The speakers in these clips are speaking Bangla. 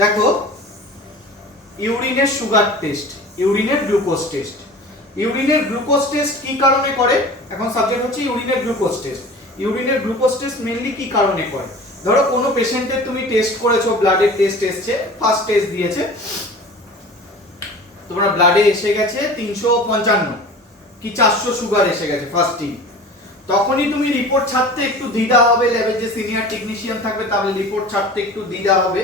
দেখো ইউরিনের সুগার টেস্ট, ইউরিনের গ্লুকোজ টেস্ট। ইউরিনের গ্লুকোজ টেস্ট কি কারণে করে? এখন সাবজেক্ট হচ্ছে ইউরিনের গ্লুকোজ টেস্ট। ইউরিনের গ্লুকোজ টেস্ট মেইনলি কি কারণে করে? ধরো কোনো পেশেন্টের তুমি টেস্ট করেছো, ব্লাডের টেস্ট এসেছে, ফার্স্ট টেস্ট দিয়েছে, তোমার ব্লাডে এসে গেছে 355 কি 400 সুগার এসে গেছে ফার্স্টই। তখনই তুমি রিপোর্ট ছাড়তে একটু দ্বিধা হবে, ল্যাবের যে সিনিয়র টেকনিশিয়ান থাকবে তাহলে রিপোর্ট ছাড়তে একটু দ্বিধা হবে।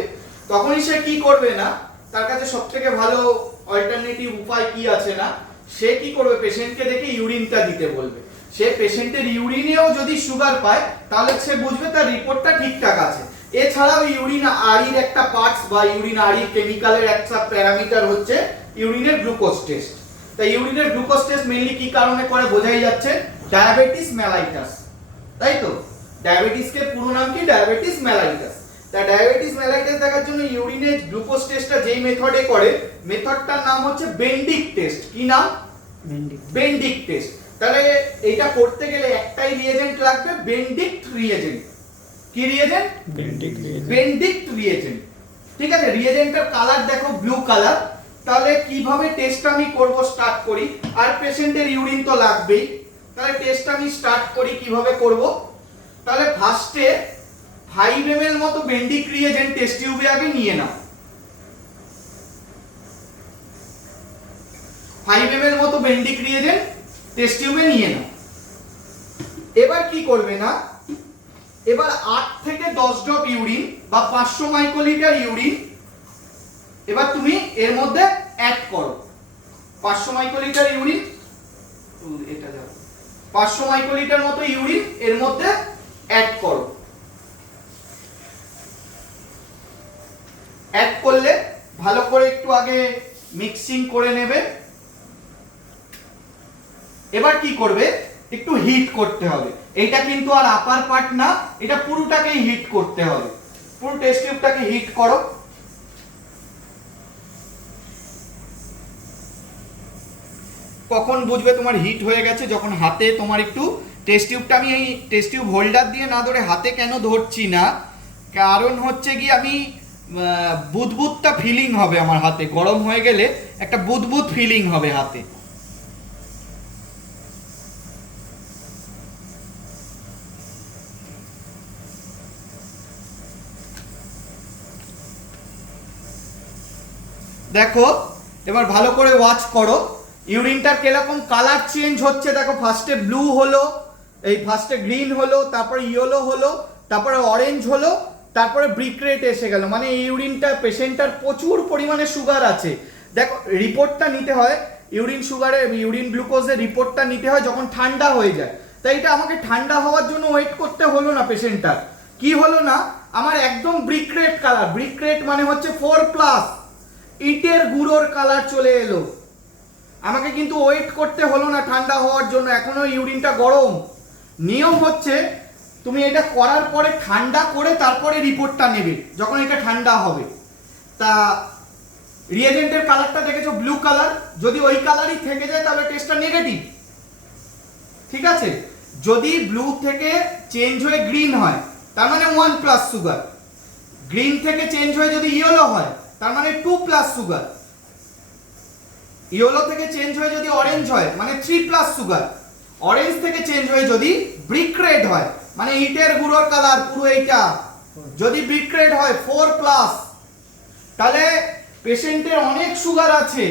তখনই সে কি করবে না, তার কাছে সবথেকে ভালো অল্টারনেটিভ উপায় কি আছে না, সে কি করবে, পেশেন্টকে দেখে ইউরিনটা দিতে বলবে। সে পেশেন্টের ইউরিনেও যদি সুগার পায় তাহলে সে বুঝবে তার রিপোর্টটা ঠিকঠাক আছে। এছাড়াও ইউরিন আরির একটা পার্টস বা ইউরিন আরির কেমিক্যালের একটা প্যারামিটার হচ্ছে ইউরিনের গ্লুকোজ টেস্ট। তাই ইউরিনের গ্লুকোজ টেস্ট মেইনলি কি কারণে করে বোঝাই যাচ্ছে, ডায়াবেটিস মেলাইটাস, তাই তো? ডায়াবেটিসকে পুরো নাম কি? Diabetes mellitus. তা ডায়াবেটিস মেলাইটাস দেখার জন্য ইউরিনের গ্লুকোজ টেস্টটা যেই মেথডে করে, মেথডটার নাম হচ্ছে বেন্ডিক টেস্ট। কি নাম? বেন্ডিক টেস্ট। তাহলে এটা করতে গেলে একটাই রিয়েজেন্ট লাগবে, বেন্ডিক্ট রিয়েজেন্ট। কি রিয়েজেন্ট? বেন্ডিক্ট রিয়েজেন্ট। ঠিক আছে, রিয়েজেন্টের কালার দেখো ব্লু কালার। তাহলে কিভাবে টেস্ট আমি করব, স্টার্ট করি। আর পেশেন্টের ইউরিন তো লাগবেই, তাহলে টেস্ট আমি স্টার্ট করি কিভাবে করব। তাহলে ফার্স্টে 5 ml মতো বেন্ডিক রিয়েজেন্ট টেস্ট টিউবে আগে নিয়ে নাও। 5 ml মতো বেন্ডিক রিয়েজেন্ট টেস্ট টিউবে নিয়ে নাও। এবার কি করবে না, এবার 8 থেকে 10 ড্রপ ইউরিন বা 500 মাইক্রোলিটার ইউরিন এবার তুমি এর মধ্যে অ্যাড করো। 500 মাইক্রোলিটার ইউরিন, এটা যাও, 500 মাইক্রোলিটার মতো ইউরিন এর মধ্যে অ্যাড করো। অ্যাড করলে ভালো করে একটু আগে মিক্সিং করে নেবে। এবার কি করবে, একটু হিট করতে হবে। এটা কিন্তু আর আপার পার্ট না, এটা পুরোটাকেই হিট করতে হবে। পুরো টেস্ট টিউবটাকে হিট করো। কখন বুঝবে তোমার হিট হয়ে গেছে? যখন হাতে তোমার একটু টেস্ট টিউবটা, আমি এই টেস্ট টিউব হোল্ডার দিয়ে না ধরে হাতে কেন ধরছি না, কারণ হচ্ছে কি আমি বুদবুদটা ফিলিং হবে আমার হাতে, গরম হয়ে গেলে একটা বুদবুদ ফিলিং হবে হাতে। দেখো এবার ভালো করে ওয়াচ করো, ইউরিনটার কিরকম কালার চেঞ্জ হচ্ছে। দেখো ফার্স্টে ব্লু হলো, এই ফার্স্টে গ্রিন হলো, তারপরে ইয়েলো হলো, তারপরে অরেঞ্জ হলো, তারপরে ব্রিক রেড এসে গেল। মানে এই ইউরিনটা পেশেন্টটার প্রচুর পরিমাণে সুগার আছে। দেখো রিপোর্টটা নিতে হয়, ইউরিন সুগারের, ইউরিন গ্লুকোজের রিপোর্টটা নিতে হয় যখন ঠান্ডা হয়ে যায়। তাই এটা আমাকে ঠান্ডা হওয়ার জন্য ওয়েট করতে হলো না পেশেন্টটার। কি হলো না, আমার একদম brick red colour, brick red মানে হচ্ছে 4+, ইটের গুঁড়োর কালার চলে এলো। আমাকে কিন্তু ওয়েট করতে হলো না ঠান্ডা হওয়ার জন্য, এখনো ইউরিনটা গরম। নিয়ম হচ্ছে তুমি এটা করার পরে ঠান্ডা করে তারপরে রিপোর্টটা নেবে যখন এটা ঠান্ডা হবে। তা রিয়েজেন্টের কালারটা দেখেছো ব্লু কালার, যদি ওই কালারই থেকে যায় তাহলে টেস্টটা নেগেটিভ। ঠিক আছে, যদি ব্লু থেকে চেঞ্জ হয়ে গ্রিন হয় তার মানে 1+ সুগার, গ্রিন থেকে চেঞ্জ হয়ে যদি ইয়েলো হয় তার মানে 2+ সুগার, ইয়েলো থেকে চেঞ্জ হয়ে যদি অরেঞ্জ হয় মানে 3+ সুগার, অরেঞ্জ থেকে চেঞ্জ হয়ে যদি ব্রিক রেড হয় মানে ইটের গুঁড়োর কালার পুরো এইটা, যদি ব্রিক রেড হয় 4+, তাহলে পেশেন্টের অনেক সুগার আছে,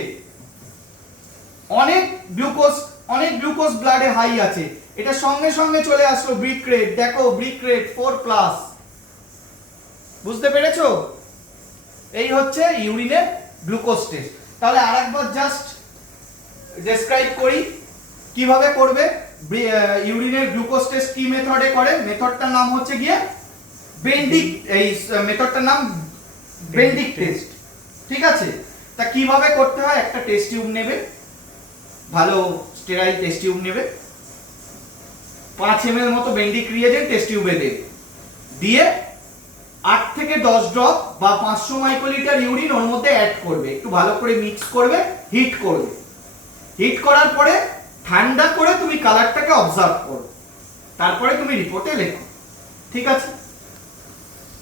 অনেক গ্লুকোজ ব্লাডে হাই আছে। এটা সঙ্গে সঙ্গে চলে আসলো ব্রিক রেড। দেখো ব্রিক রেড 4+। বুঝতে পেরেছো? এই হচ্ছে ইউরিনের গ্লুকোজ টেস্ট। তাহলে আরেকবার জাস্ট ডেসক্রাইব করি কিভাবে করবে। ইউরিনের গ্লুকোজ টেস্ট কি মেথডে করে, মেথডটার নাম হচ্ছে গিয়ে বেন্ডিক, এই মেথডটার নাম বেন্ডিক টেস্ট। ঠিক আছে, তা কিভাবে করতে হয়, একটা টেস্ট টিউব নেবে, ভালো স্টেরাইল টেস্ট টিউব নেবে, 5 ml মতো বেন্ডিক রিয়েজেন্ট টেস্ট টিউবে দেবে, দিয়ে 8 থেকে 10 ড্রপ বা 500 মাইক্রোলিটার ইউরিন ওর মধ্যে অ্যাড করবে, একটু ভালো করে মিক্স করবে, হিট করবে। হিট করার পরে ঠান্ডা করে তুমি কালারটাকে অবজার্ভ করো, তারপরে তুমি রিপোর্টে লেখো। ঠিক আছে?